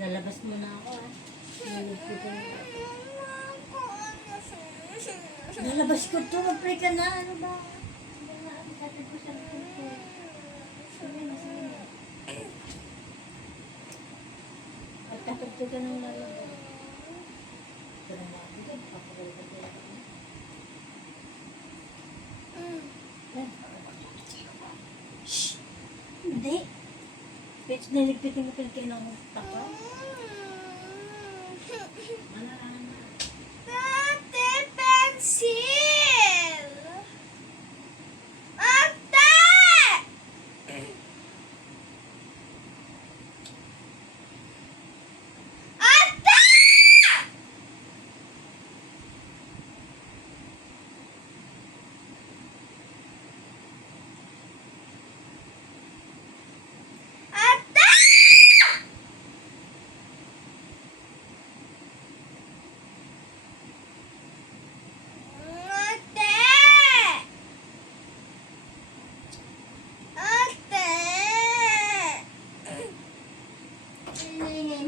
Lalabas mo na ako ah. Nalagpitan mo. Lalabas ko to. Mag-pray ka na. Ano ba? Sige na. Tatag ko siya. Sige na. Sige na. Magtatag ka ng lalabas. Ito na lang. Ito. Papagalitan ko lang. Shhh! Hindi. Niligpitin mo kayo ng taka. Ate, pencil! Ate! Ate!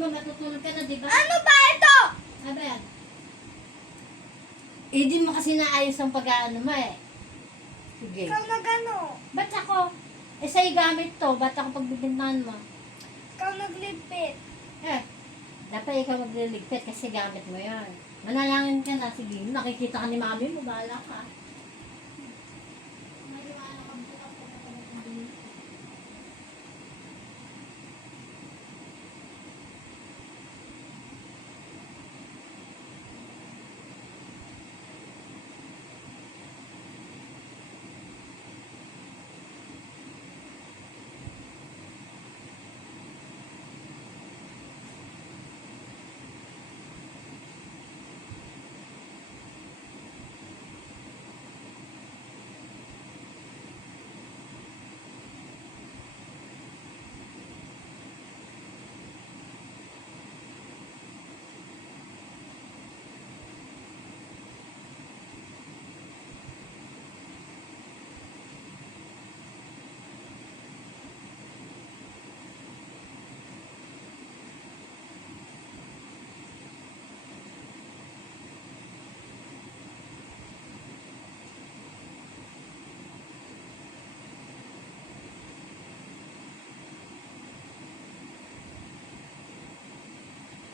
Matutulog ka na, di ba? Ano ba ito? Ano ba yan? Eh, di mo kasi naayos ang pag-aano mo eh. Sige. Ikaw nagano? Ba't ako? Eh, sa'yo gamit to. Ba't ako pagbibintahan mo? Ikaw naglipit. Eh, dapat ikaw magliligpit kasi gamit mo yan. Manalangin ka na. Sige, nakikita ka ni mami mo. Bahala ka.